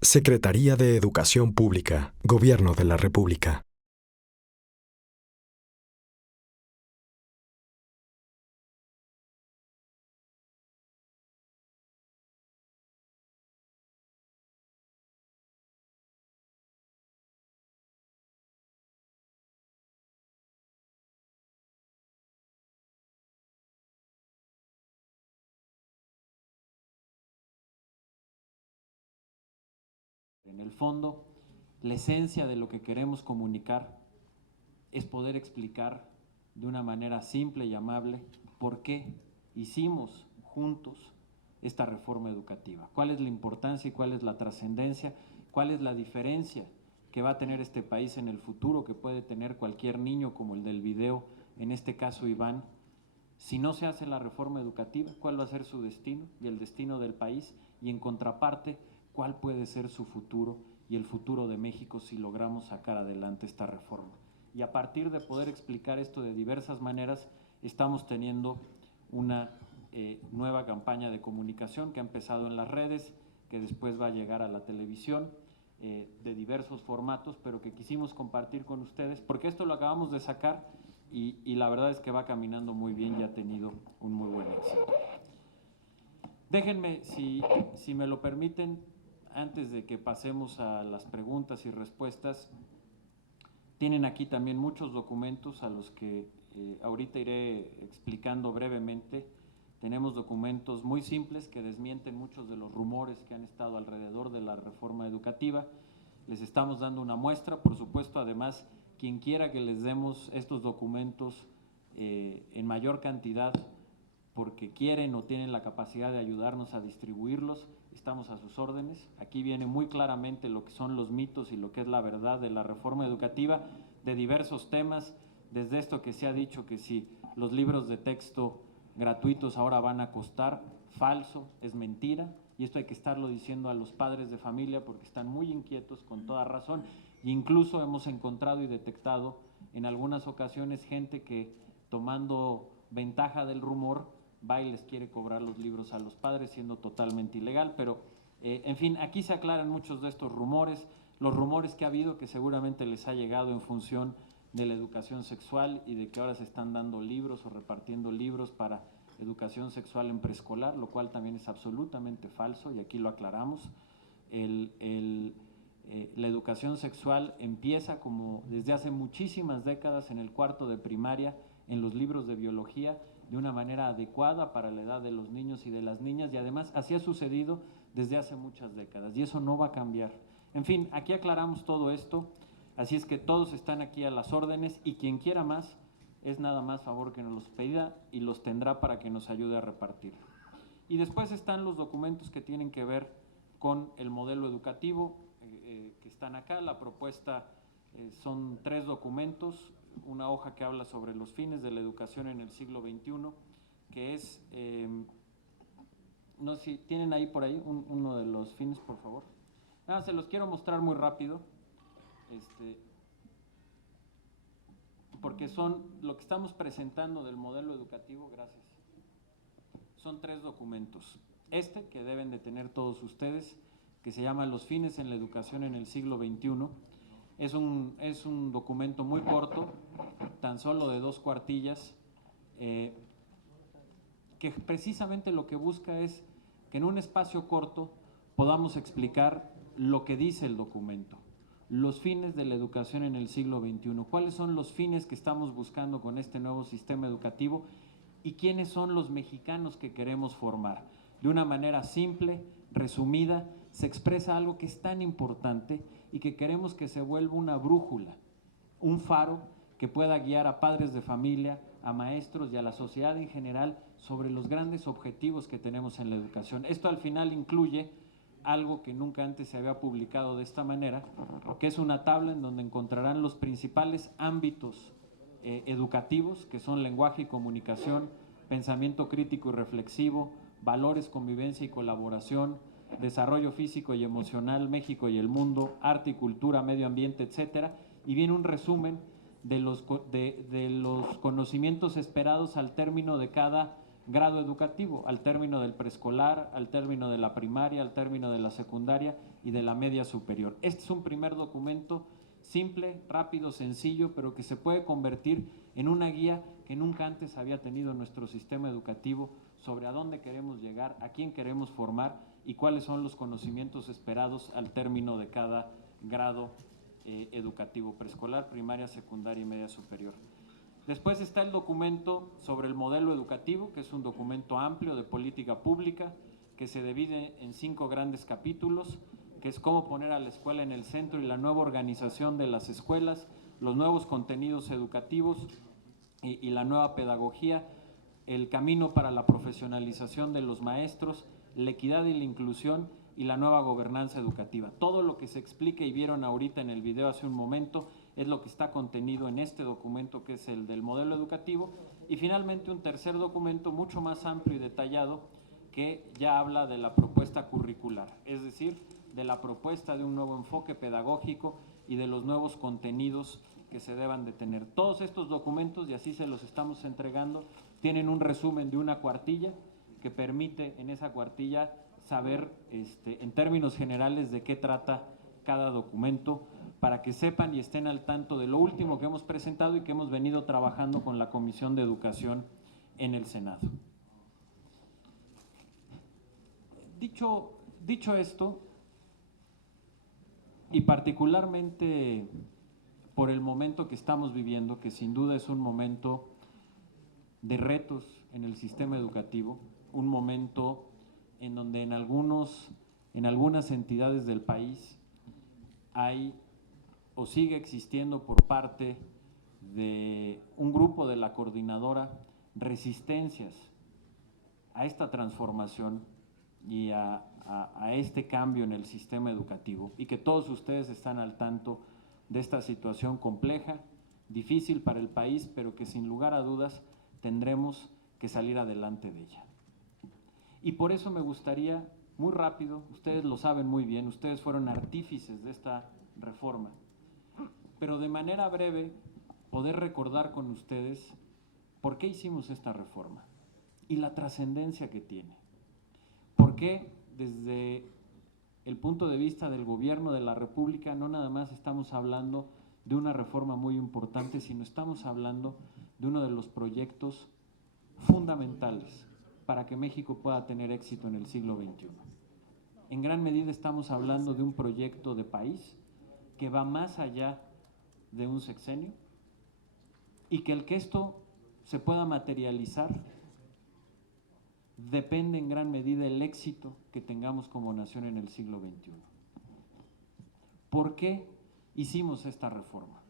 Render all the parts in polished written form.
Secretaría de Educación Pública, Gobierno de la República. En el fondo, la esencia de lo que queremos comunicar es poder explicar de una manera simple y amable por qué hicimos juntos esta reforma educativa, cuál es la importancia y cuál es la trascendencia, cuál es la diferencia que va a tener este país en el futuro, que puede tener cualquier niño como el del video, en este caso Iván. Si no se hace la reforma educativa, ¿cuál va a ser su destino y el destino del país? Y en contraparte, ¿cuál puede ser su futuro y el futuro de México si logramos sacar adelante esta reforma? Y a partir de poder explicar esto de diversas maneras, estamos teniendo una nueva campaña de comunicación que ha empezado en las redes, que después va a llegar a la televisión, de diversos formatos, pero que quisimos compartir con ustedes, porque esto lo acabamos de sacar y la verdad es que va caminando muy bien y ha tenido un muy buen éxito. Déjenme, si me lo permiten, antes de que pasemos a las preguntas y respuestas, tienen aquí también muchos documentos a los que ahorita iré explicando brevemente. Tenemos documentos muy simples que desmienten muchos de los rumores que han estado alrededor de la reforma educativa. Les estamos dando una muestra, por supuesto, además, quien quiera que les demos estos documentos en mayor cantidad porque quieren o tienen la capacidad de ayudarnos a distribuirlos, estamos a sus órdenes. Aquí viene muy claramente lo que son los mitos y lo que es la verdad de la reforma educativa de diversos temas, desde esto que se ha dicho que si los libros de texto gratuitos ahora van a costar, falso, es mentira, y esto hay que estarlo diciendo a los padres de familia porque están muy inquietos con toda razón. E incluso hemos encontrado y detectado en algunas ocasiones gente que, tomando ventaja del rumor, va y les quiere cobrar los libros a los padres, siendo totalmente ilegal, pero en fin, aquí se aclaran muchos de estos rumores, los rumores que ha habido que seguramente les ha llegado en función de la educación sexual y de que ahora se están dando libros o repartiendo libros para educación sexual en preescolar, lo cual también es absolutamente falso y aquí lo aclaramos. La educación sexual empieza como desde hace muchísimas décadas en el cuarto de primaria, en los libros de biología, de una manera adecuada para la edad de los niños y de las niñas, y además así ha sucedido desde hace muchas décadas y eso no va a cambiar. En fin, aquí aclaramos todo esto, así es que todos están aquí a las órdenes y quien quiera más es nada más favor que nos los pida y los tendrá para que nos ayude a repartir. Y después están los documentos que tienen que ver con el modelo educativo que están acá. La propuesta son 3 documentos, una hoja que habla sobre los fines de la educación en el siglo XXI, que es, no sé si tienen ahí por ahí uno de los fines, por favor. Se los quiero mostrar muy rápido, porque son lo que estamos presentando del modelo educativo, gracias. Son 3 documentos. Que deben de tener todos ustedes, que se llama Los fines en la educación en el siglo XXI. Es un documento muy corto, tan solo de 2 cuartillas, que precisamente lo que busca es que en un espacio corto podamos explicar lo que dice el documento, los fines de la educación en el siglo XXI, cuáles son los fines que estamos buscando con este nuevo sistema educativo y quiénes son los mexicanos que queremos formar. De una manera simple, resumida, se expresa algo que es tan importante y que queremos que se vuelva una brújula, un faro que pueda guiar a padres de familia, a maestros y a la sociedad en general sobre los grandes objetivos que tenemos en la educación. Esto al final incluye algo que nunca antes se había publicado de esta manera, que es una tabla en donde encontrarán los principales ámbitos educativos, que son lenguaje y comunicación, pensamiento crítico y reflexivo, valores, convivencia y colaboración, desarrollo físico y emocional, México y el mundo, arte y cultura, medio ambiente, etcétera, y viene un resumen de los conocimientos esperados al término de cada grado educativo, al término del preescolar, al término de la primaria, al término de la secundaria y de la media superior. Este es un primer documento simple, rápido, sencillo, pero que se puede convertir en una guía que nunca antes había tenido nuestro sistema educativo sobre a dónde queremos llegar, a quién queremos formar y cuáles son los conocimientos esperados al término de cada grado educativo, preescolar, primaria, secundaria y media superior. Después está el documento sobre el modelo educativo, que es un documento amplio de política pública, que se divide en 5 grandes capítulos, que es cómo poner a la escuela en el centro y la nueva organización de las escuelas, los nuevos contenidos educativos y la nueva pedagogía, el camino para la profesionalización de los maestros, la equidad y la inclusión y la nueva gobernanza educativa. Todo lo que se explica y vieron ahorita en el video hace un momento es lo que está contenido en este documento, que es el del modelo educativo, y finalmente un tercer documento mucho más amplio y detallado que ya habla de la propuesta curricular, es decir, de la propuesta de un nuevo enfoque pedagógico y de los nuevos contenidos que se deban de tener. Todos estos documentos, y así se los estamos entregando, tienen un resumen de una cuartilla que permite en esa cuartilla saber en términos generales de qué trata cada documento, para que sepan y estén al tanto de lo último que hemos presentado y que hemos venido trabajando con la Comisión de Educación en el Senado. Dicho esto, y particularmente por el momento que estamos viviendo, que sin duda es un momento de retos en el sistema educativo, un momento en donde en algunas entidades del país hay o sigue existiendo por parte de un grupo de la coordinadora resistencias a esta transformación y a este cambio en el sistema educativo, y que todos ustedes están al tanto de esta situación compleja, difícil para el país, pero que sin lugar a dudas tendremos que salir adelante de ella. Y por eso me gustaría, muy rápido, ustedes lo saben muy bien, ustedes fueron artífices de esta reforma, pero de manera breve poder recordar con ustedes por qué hicimos esta reforma y la trascendencia que tiene. ¿Por qué desde el punto de vista del gobierno de la República no nada más estamos hablando de una reforma muy importante, sino estamos hablando de uno de los proyectos fundamentales para que México pueda tener éxito en el siglo XXI? En gran medida estamos hablando de un proyecto de país que va más allá de un sexenio, y que el que esto se pueda materializar depende en gran medida del éxito que tengamos como nación en el siglo XXI. ¿Por qué hicimos esta reforma?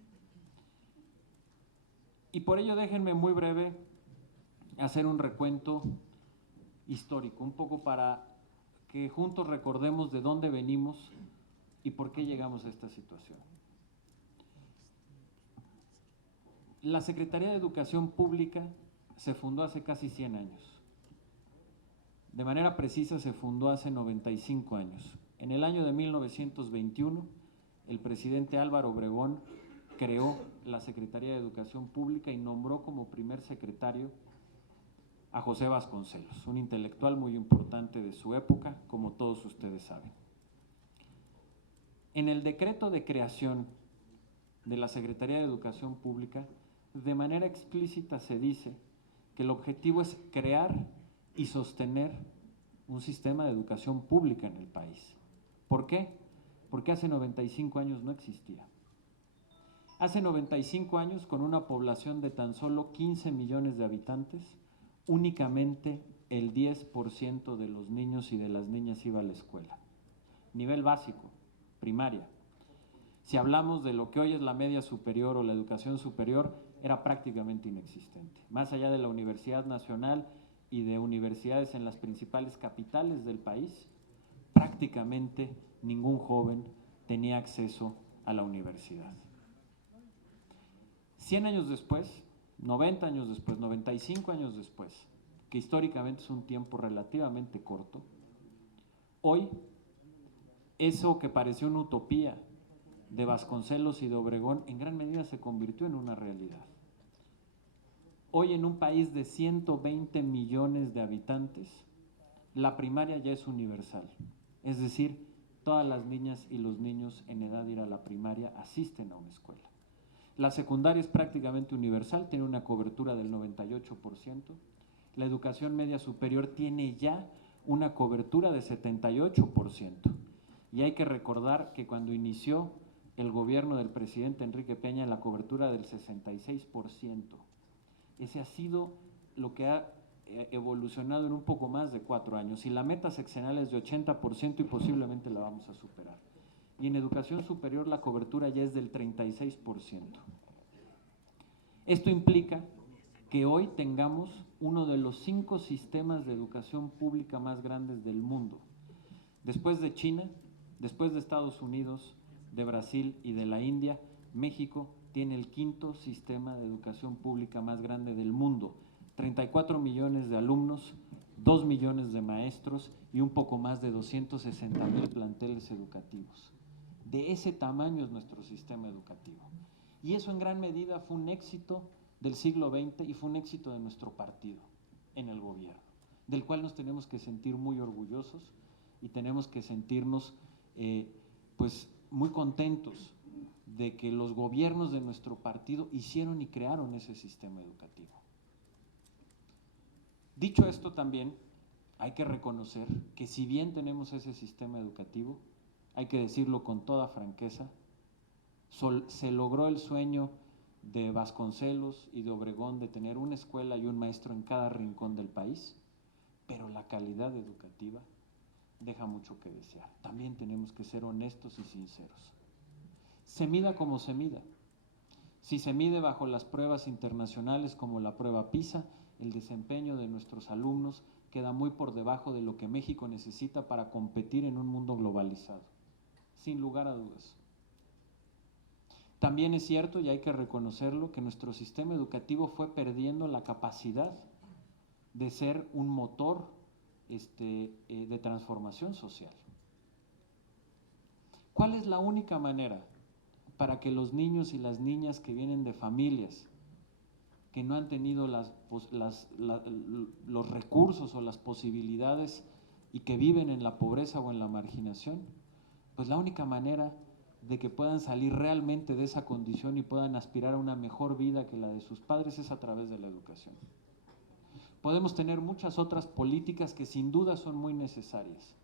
Y por ello déjenme muy breve hacer un recuento histórico, un poco para que juntos recordemos de dónde venimos y por qué llegamos a esta situación. La Secretaría de Educación Pública se fundó hace casi 100 años. De manera precisa se fundó hace 95 años. En el año de 1921, el presidente Álvaro Obregón creó la Secretaría de Educación Pública y nombró como primer secretario a José Vasconcelos, un intelectual muy importante de su época, como todos ustedes saben. En el decreto de creación de la Secretaría de Educación Pública, de manera explícita se dice que el objetivo es crear y sostener un sistema de educación pública en el país. ¿Por qué? Porque hace 95 años no existía. Hace 95 años, con una población de tan solo 15 millones de habitantes, únicamente el 10% de los niños y de las niñas iba a la escuela. Nivel básico, primaria. Si hablamos de lo que hoy es la media superior o la educación superior, era prácticamente inexistente. Más allá de la Universidad Nacional y de universidades en las principales capitales del país, prácticamente ningún joven tenía acceso a la universidad. 100 años después, 90 años después, 95 años después, que históricamente es un tiempo relativamente corto, hoy eso que pareció una utopía de Vasconcelos y de Obregón en gran medida se convirtió en una realidad. Hoy, en un país de 120 millones de habitantes, la primaria ya es universal, es decir, todas las niñas y los niños en edad de ir a la primaria asisten a una escuela. La secundaria es prácticamente universal, tiene una cobertura del 98%. La educación media superior tiene ya una cobertura de 78%. Y hay que recordar que cuando inició el gobierno del presidente Enrique Peña, la cobertura del 66%. Ese ha sido lo que ha evolucionado en un poco más de 4 años. Y la meta sexenal es de 80% y posiblemente la vamos a superar. Y en educación superior la cobertura ya es del 36%. Esto implica que hoy tengamos uno de los 5 sistemas de educación pública más grandes del mundo. Después de China, después de Estados Unidos, de Brasil y de la India, México tiene el 5º sistema de educación pública más grande del mundo. 34 millones de alumnos, 2 millones de maestros y un poco más de 260,000 planteles educativos. De ese tamaño es nuestro sistema educativo. Y eso en gran medida fue un éxito del siglo XX y fue un éxito de nuestro partido en el gobierno, del cual nos tenemos que sentir muy orgullosos y tenemos que sentirnos pues muy contentos de que los gobiernos de nuestro partido hicieron y crearon ese sistema educativo. Dicho esto, también hay que reconocer que si bien tenemos ese sistema educativo, hay que decirlo con toda franqueza, se logró el sueño de Vasconcelos y de Obregón de tener una escuela y un maestro en cada rincón del país, pero la calidad educativa deja mucho que desear. También tenemos que ser honestos y sinceros. Se mida como se mida. Si se mide bajo las pruebas internacionales como la prueba PISA, el desempeño de nuestros alumnos queda muy por debajo de lo que México necesita para competir en un mundo globalizado, sin lugar a dudas. También es cierto, y hay que reconocerlo, que nuestro sistema educativo fue perdiendo la capacidad de ser un motor de transformación social. ¿Cuál es la única manera para que los niños y las niñas que vienen de familias que no han tenido los recursos o las posibilidades y que viven en la pobreza o en la marginación? Pues la única manera de que puedan salir realmente de esa condición y puedan aspirar a una mejor vida que la de sus padres es a través de la educación. Podemos tener muchas otras políticas que sin duda son muy necesarias,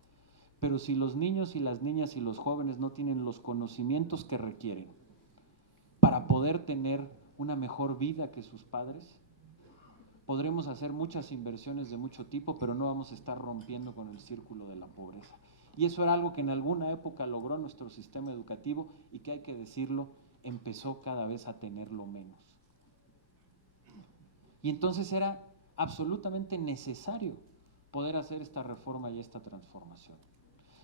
pero si los niños y las niñas y los jóvenes no tienen los conocimientos que requieren para poder tener una mejor vida que sus padres, podremos hacer muchas inversiones de mucho tipo, pero no vamos a estar rompiendo con el círculo de la pobreza. Y eso era algo que en alguna época logró nuestro sistema educativo y que, hay que decirlo, empezó cada vez a tenerlo menos. Y entonces era absolutamente necesario poder hacer esta reforma y esta transformación.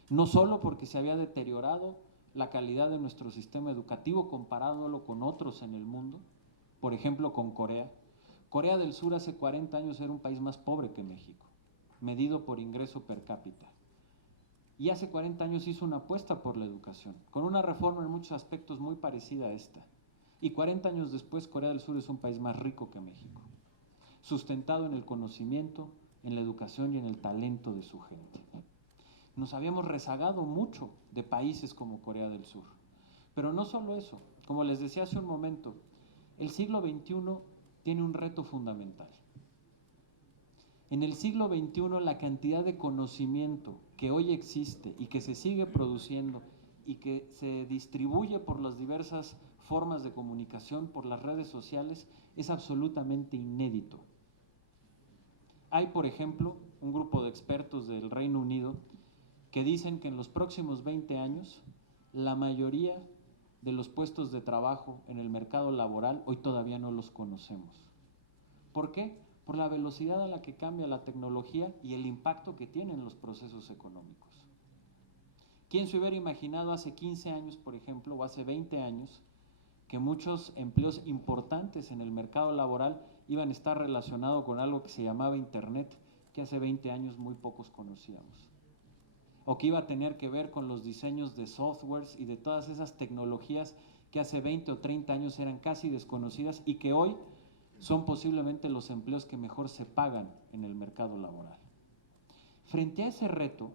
No solo porque se había deteriorado la calidad de nuestro sistema educativo comparándolo con otros en el mundo, por ejemplo con Corea. Corea del Sur hace 40 años era un país más pobre que México, medido por ingreso per cápita. Y hace 40 años hizo una apuesta por la educación, con una reforma en muchos aspectos muy parecida a esta. Y 40 años después, Corea del Sur es un país más rico que México, sustentado en el conocimiento, en la educación y en el talento de su gente. Nos habíamos rezagado mucho de países como Corea del Sur. Pero no solo eso, como les decía hace un momento, el siglo XXI tiene un reto fundamental. En el siglo XXI la cantidad de conocimiento que hoy existe y que se sigue produciendo y que se distribuye por las diversas formas de comunicación, por las redes sociales, es absolutamente inédito. Hay, por ejemplo, un grupo de expertos del Reino Unido que dicen que en los próximos 20 años la mayoría de los puestos de trabajo en el mercado laboral hoy todavía no los conocemos. ¿Por qué? Por la velocidad a la que cambia la tecnología y el impacto que tienen los procesos económicos. ¿Quién se hubiera imaginado hace 15 años, por ejemplo, o hace 20 años, que muchos empleos importantes en el mercado laboral iban a estar relacionados con algo que se llamaba Internet, que hace 20 años muy pocos conocíamos? O que iba a tener que ver con los diseños de softwares y de todas esas tecnologías que hace 20 o 30 años eran casi desconocidas y que hoy son posiblemente los empleos que mejor se pagan en el mercado laboral. Frente a ese reto,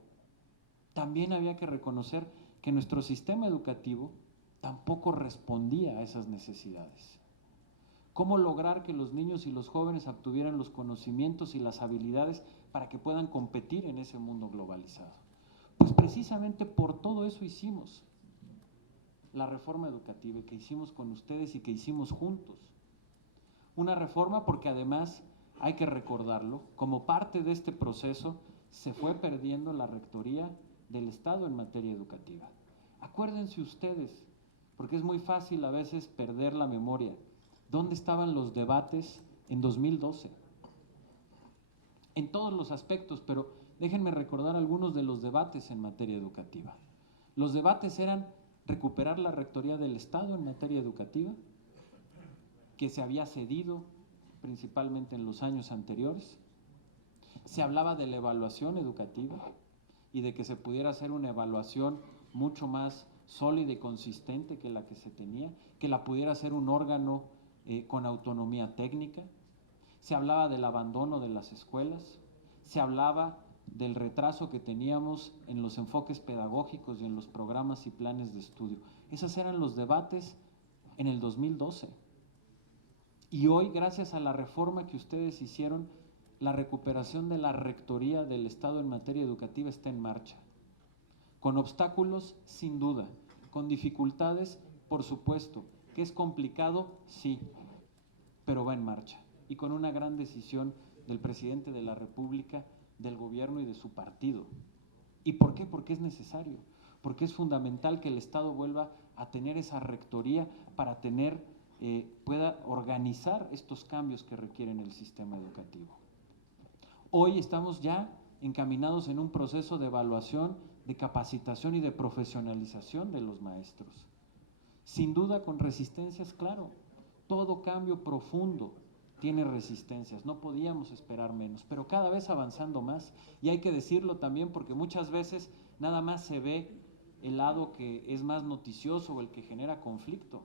también había que reconocer que nuestro sistema educativo tampoco respondía a esas necesidades. ¿Cómo lograr que los niños y los jóvenes obtuvieran los conocimientos y las habilidades para que puedan competir en ese mundo globalizado? Pues precisamente por todo eso hicimos la reforma educativa que hicimos con ustedes y que hicimos juntos. Una reforma porque además, hay que recordarlo, como parte de este proceso se fue perdiendo la rectoría del Estado en materia educativa. Acuérdense ustedes, porque es muy fácil a veces perder la memoria, ¿dónde estaban los debates en 2012? En todos los aspectos, pero déjenme recordar algunos de los debates en materia educativa. Los debates eran recuperar la rectoría del Estado en materia educativa, que se había cedido principalmente en los años anteriores. Se hablaba de la evaluación educativa y de que se pudiera hacer una evaluación mucho más sólida y consistente que la que se tenía, que la pudiera hacer un órgano con autonomía técnica. Se hablaba del abandono de las escuelas, se hablaba del retraso que teníamos en los enfoques pedagógicos y en los programas y planes de estudio. Esos eran los debates en el 2012. Y hoy, gracias a la reforma que ustedes hicieron, la recuperación de la rectoría del Estado en materia educativa está en marcha. Con obstáculos, sin duda, con dificultades, por supuesto, que es complicado, sí, pero va en marcha. Y con una gran decisión del presidente de la República, del gobierno y de su partido. ¿Y por qué? Porque es necesario, porque es fundamental que el Estado vuelva a tener esa rectoría para pueda organizar estos cambios que requieren el sistema educativo. Hoy estamos ya encaminados en un proceso de evaluación, de capacitación y de profesionalización de los maestros. Sin duda con resistencias, claro, todo cambio profundo tiene resistencias, no podíamos esperar menos, pero cada vez avanzando más, y hay que decirlo también porque muchas veces nada más se ve el lado que es más noticioso o el que genera conflicto,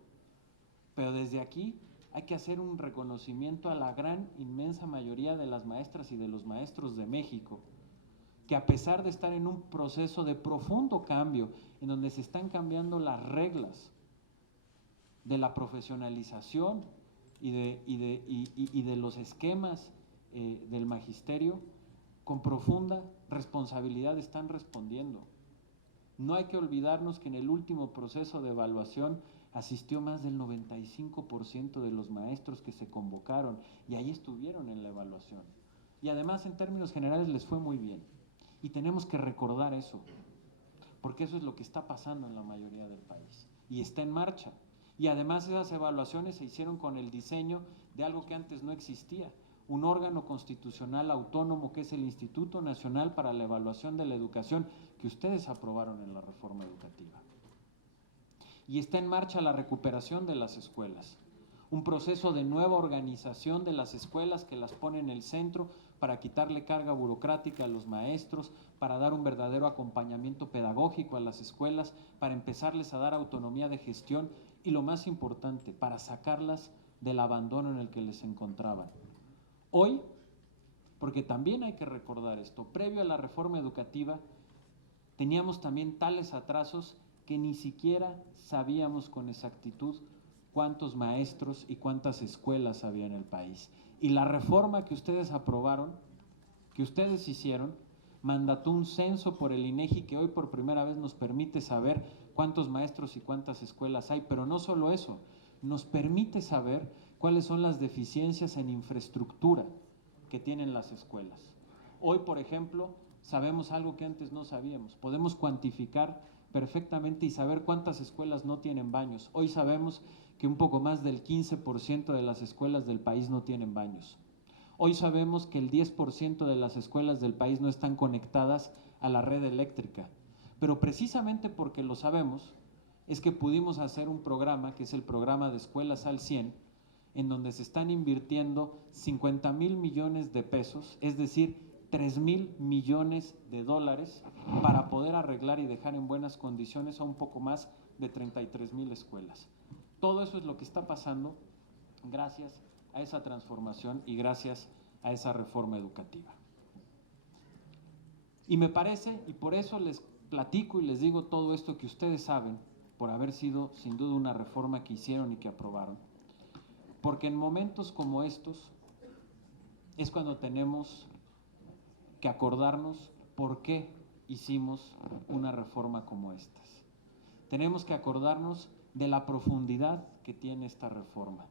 pero desde aquí hay que hacer un reconocimiento a la gran, inmensa mayoría de las maestras y de los maestros de México, que a pesar de estar en un proceso de profundo cambio, en donde se están cambiando las reglas de la profesionalización y de los esquemas del magisterio, con profunda responsabilidad están respondiendo. No hay que olvidarnos que en el último proceso de evaluación asistió más del 95% de los maestros que se convocaron y ahí estuvieron en la evaluación. Y además, en términos generales, les fue muy bien. Y tenemos que recordar eso, porque eso es lo que está pasando en la mayoría del país y está en marcha. Y además esas evaluaciones se hicieron con el diseño de algo que antes no existía, un órgano constitucional autónomo que es el Instituto Nacional para la Evaluación de la Educación, que ustedes aprobaron en la reforma educativa. Y está en marcha la recuperación de las escuelas, un proceso de nueva organización de las escuelas que las pone en el centro para quitarle carga burocrática a los maestros, para dar un verdadero acompañamiento pedagógico a las escuelas, para empezarles a dar autonomía de gestión y lo más importante, para sacarlas del abandono en el que les encontraban. Hoy, porque también hay que recordar esto, previo a la reforma educativa, teníamos también tales atrasos que ni siquiera sabíamos con exactitud cuántos maestros y cuántas escuelas había en el país. Y la reforma que ustedes aprobaron, que ustedes hicieron, mandató un censo por el INEGI que hoy por primera vez nos permite saber cuántos maestros y cuántas escuelas hay, pero no solo eso, nos permite saber cuáles son las deficiencias en infraestructura que tienen las escuelas. Hoy, por ejemplo, sabemos algo que antes no sabíamos, podemos cuantificar perfectamente y saber cuántas escuelas no tienen baños. Hoy sabemos que un poco más del 15% de las escuelas del país no tienen baños. Hoy sabemos que el 10% de las escuelas del país no están conectadas a la red eléctrica, pero precisamente porque lo sabemos, es que pudimos hacer un programa, que es el programa de Escuelas al 100, en donde se están invirtiendo 50,000 millones de pesos, es decir, 3,000 millones de dólares para poder arreglar y dejar en buenas condiciones a un poco más de 33,000 escuelas. Todo eso es lo que está pasando gracias a esa transformación y gracias a esa reforma educativa. Y me parece, y por eso les platico y les digo todo esto que ustedes saben, por haber sido sin duda una reforma que hicieron y que aprobaron, porque en momentos como estos es cuando tenemos que acordarnos por qué hicimos una reforma como estas. Tenemos que acordarnos de la profundidad que tiene esta reforma.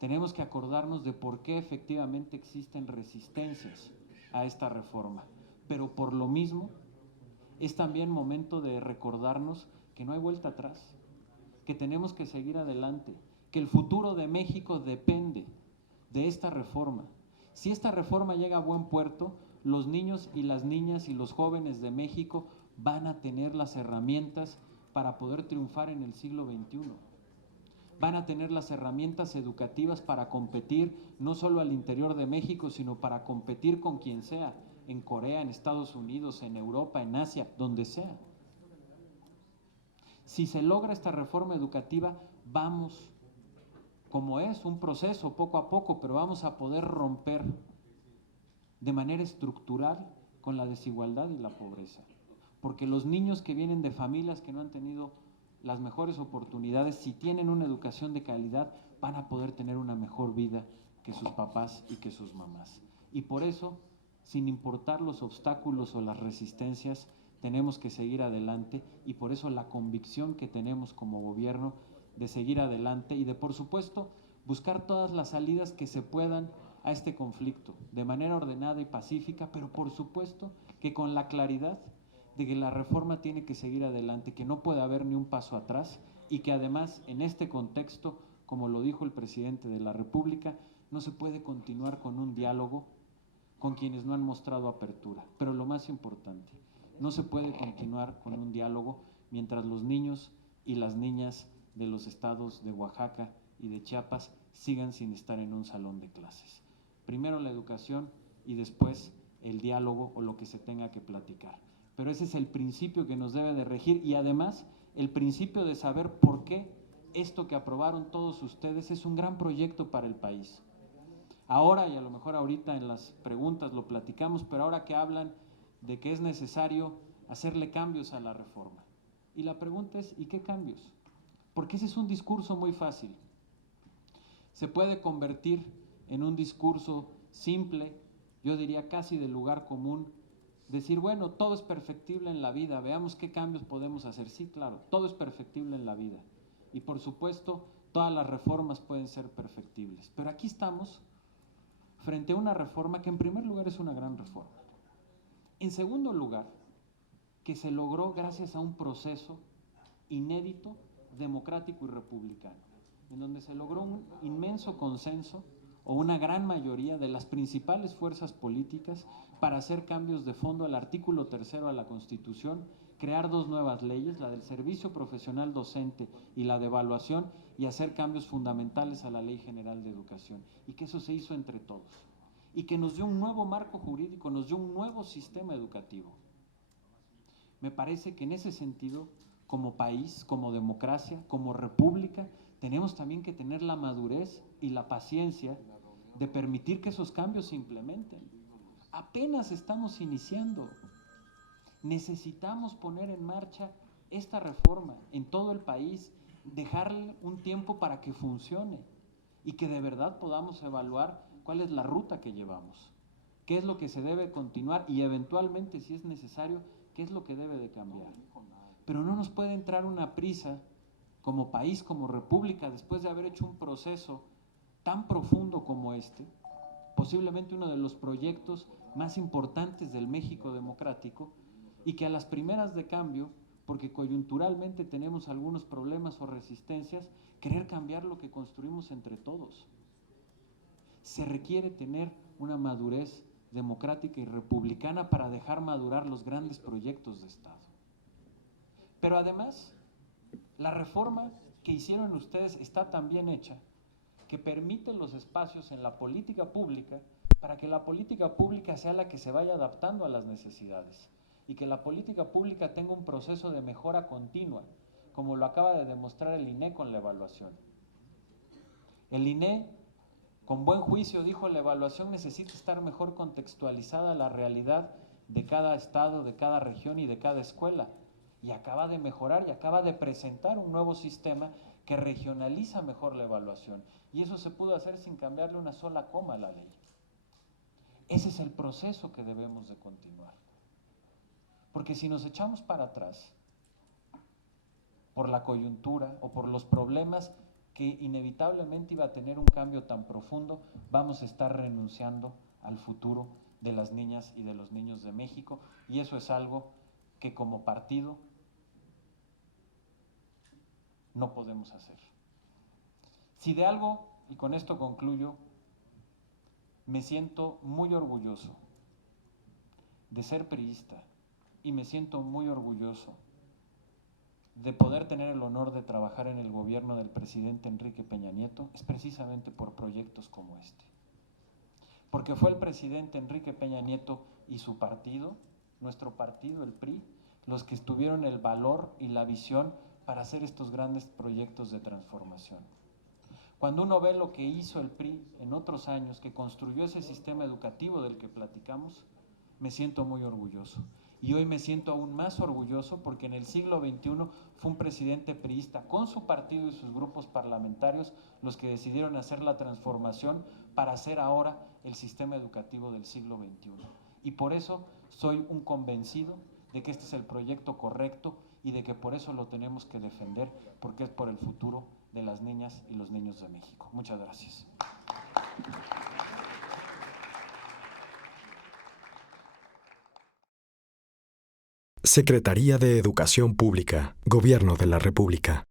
Tenemos que acordarnos de por qué efectivamente existen resistencias a esta reforma. Pero por lo mismo, es también momento de recordarnos que no hay vuelta atrás, que tenemos que seguir adelante, que el futuro de México depende de esta reforma. Si esta reforma llega a buen puerto, los niños y las niñas y los jóvenes de México van a tener las herramientas para poder triunfar en el siglo XXI. Van a tener las herramientas educativas para competir no solo al interior de México, sino para competir con quien sea, en Corea, en Estados Unidos, en Europa, en Asia, donde sea. Si se logra esta reforma educativa, vamos, como es un proceso poco a poco, pero vamos a poder romper de manera estructural con la desigualdad y la pobreza. Porque los niños que vienen de familias que no han tenido las mejores oportunidades, si tienen una educación de calidad, van a poder tener una mejor vida que sus papás y que sus mamás. Y por eso, sin importar los obstáculos o las resistencias, tenemos que seguir adelante, y por eso la convicción que tenemos como gobierno de seguir adelante y de, por supuesto, buscar todas las salidas que se puedan a este conflicto, de manera ordenada y pacífica, pero por supuesto que con la claridad de que la reforma tiene que seguir adelante, que no puede haber ni un paso atrás, y que además en este contexto, como lo dijo el presidente de la República, no se puede continuar con un diálogo con quienes no han mostrado apertura. Pero lo más importante, no se puede continuar con un diálogo mientras los niños y las niñas de los estados de Oaxaca y de Chiapas sigan sin estar en un salón de clases. Primero la educación y después el diálogo o lo que se tenga que platicar. Pero ese es el principio que nos debe de regir, y además el principio de saber por qué esto que aprobaron todos ustedes es un gran proyecto para el país. Ahora, y a lo mejor ahorita en las preguntas lo platicamos, pero ahora que hablan de que es necesario hacerle cambios a la reforma. Y la pregunta es, ¿y qué cambios? Porque ese es un discurso muy fácil. Se puede convertir en un discurso simple, yo diría casi de lugar común, decir, bueno, todo es perfectible en la vida, veamos qué cambios podemos hacer. Sí, claro, todo es perfectible en la vida. Y por supuesto, todas las reformas pueden ser perfectibles. Pero aquí estamos frente a una reforma que en primer lugar es una gran reforma. En segundo lugar, que se logró gracias a un proceso inédito, democrático y republicano, en donde se logró un inmenso consenso o una gran mayoría de las principales fuerzas políticas para hacer cambios de fondo al artículo 3º de la Constitución, crear dos nuevas leyes, la del servicio profesional docente y la de evaluación, y hacer cambios fundamentales a la Ley General de Educación, y que eso se hizo entre todos, y que nos dio un nuevo marco jurídico, nos dio un nuevo sistema educativo. Me parece que en ese sentido, como país, como democracia, como república, tenemos también que tener la madurez y la paciencia de permitir que esos cambios se implementen. Apenas estamos iniciando. Necesitamos poner en marcha esta reforma en todo el país, dejarle un tiempo para que funcione y que de verdad podamos evaluar cuál es la ruta que llevamos, qué es lo que se debe continuar y eventualmente, si es necesario, qué es lo que debe de cambiar. Pero no nos puede entrar una prisa como país, como república, después de haber hecho un proceso tan profundo como este, posiblemente uno de los proyectos más importantes del México democrático, y que a las primeras de cambio, porque coyunturalmente tenemos algunos problemas o resistencias, querer cambiar lo que construimos entre todos. Se requiere tener una madurez democrática y republicana para dejar madurar los grandes proyectos de Estado. Pero además, la reforma que hicieron ustedes está tan bien hecha que permite los espacios en la política pública para que la política pública sea la que se vaya adaptando a las necesidades y que la política pública tenga un proceso de mejora continua, como lo acaba de demostrar el INE con la evaluación. El INE, con buen juicio, dijo: la evaluación necesita estar mejor contextualizada a la realidad de cada estado, de cada región y de cada escuela. y acaba de mejorar y acaba de presentar un nuevo sistema que regionaliza mejor la evaluación. Y eso se pudo hacer sin cambiarle una sola coma a la ley. Ese es el proceso que debemos de continuar. Porque si nos echamos para atrás, por la coyuntura o por los problemas que inevitablemente iba a tener un cambio tan profundo, vamos a estar renunciando al futuro de las niñas y de los niños de México, y eso es algo que como partido no podemos hacer. Si de algo, y con esto concluyo, me siento muy orgulloso de ser priista y me siento muy orgulloso de poder tener el honor de trabajar en el gobierno del presidente Enrique Peña Nieto, es precisamente por proyectos como este. Porque fue el presidente Enrique Peña Nieto y su partido, nuestro partido, el PRI, los que tuvieron el valor y la visión para hacer estos grandes proyectos de transformación. Cuando uno ve lo que hizo el PRI en otros años, que construyó ese sistema educativo del que platicamos, me siento muy orgulloso. Y hoy me siento aún más orgulloso porque en el siglo XXI fue un presidente priista con su partido y sus grupos parlamentarios los que decidieron hacer la transformación para hacer ahora el sistema educativo del siglo XXI. Y por eso soy un convencido de que este es el proyecto correcto y de que por eso lo tenemos que defender, porque es por el futuro de las niñas y los niños de México. Muchas gracias. Secretaría de Educación Pública, Gobierno de la República.